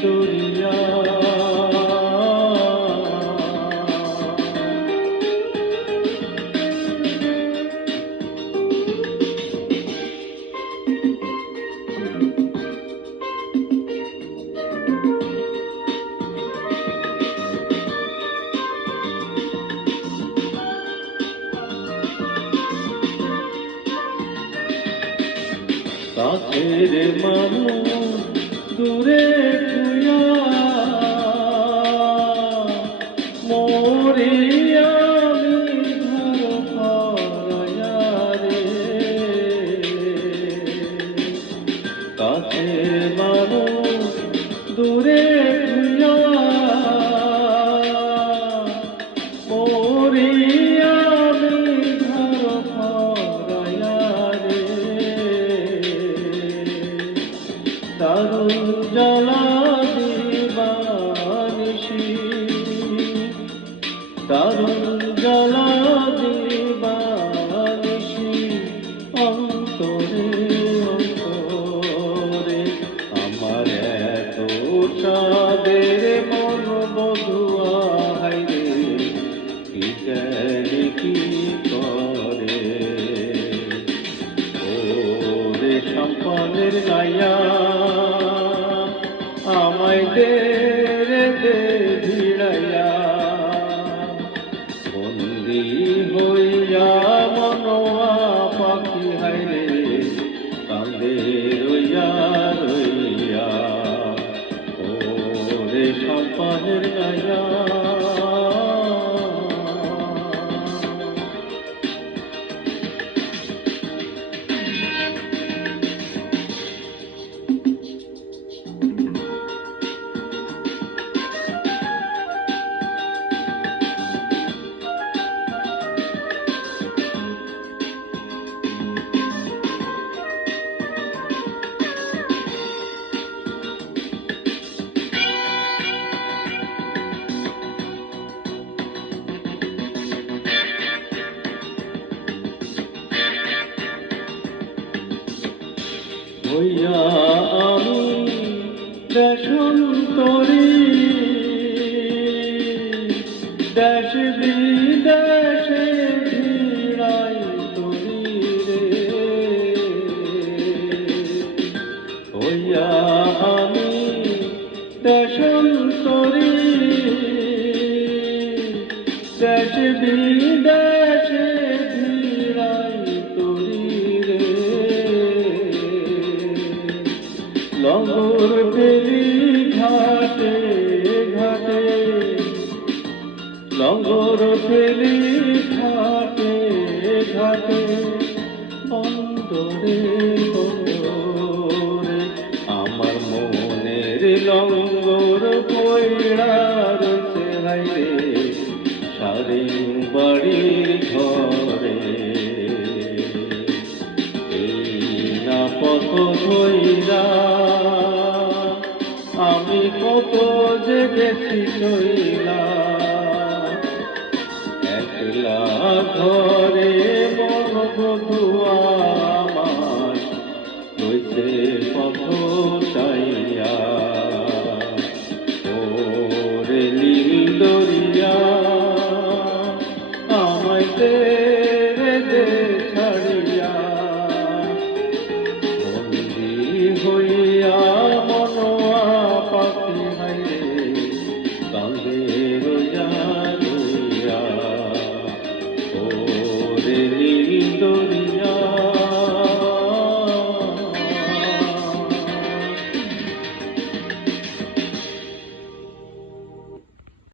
দরিয়া কাছের মানুষ দূরে শুয়া মরি আমি ঘর ফরায়া রে কাছের মানুষ দূরে শুয়া মরি আমি ঘর ফরায়া রে দারুণ জ্বালা দিবানিশি দারুণ জ্বালা দিবানিশি অন্তরে অন্তরে আমার এত চাঁদের মন বধুয়া হাইরে কি জানি কি করে ওরে সম্পনের গায়া আমায় দে ভিড়াইয়া বন্দি হইয়া মনোয়া পাখি হাইরে কান্দে রইয়া রইয়া ওরে সম্পনের গায়া হইয়া আমি দেশান্তরী দেশ বিদেশে ভিড়াই তরি রে হইয়া আমি দেশান্তরী দেশ বিদেশে ভিড়াই তরি রে লঙ্গর ফেলি ঘাটে ঘাটে লঙ্গর ফেলি ঘাটে ঘাটে বন্দরে বন্দরে আমার মনের লঙ্গর পয়ড়া রয়েছে হাইরে সারি বাড়ির ঘরে এই না পথ ধইরা আমি কত যে গেছি চইলা একলা ঘরে মন বধুয়া আমার রইছে পথ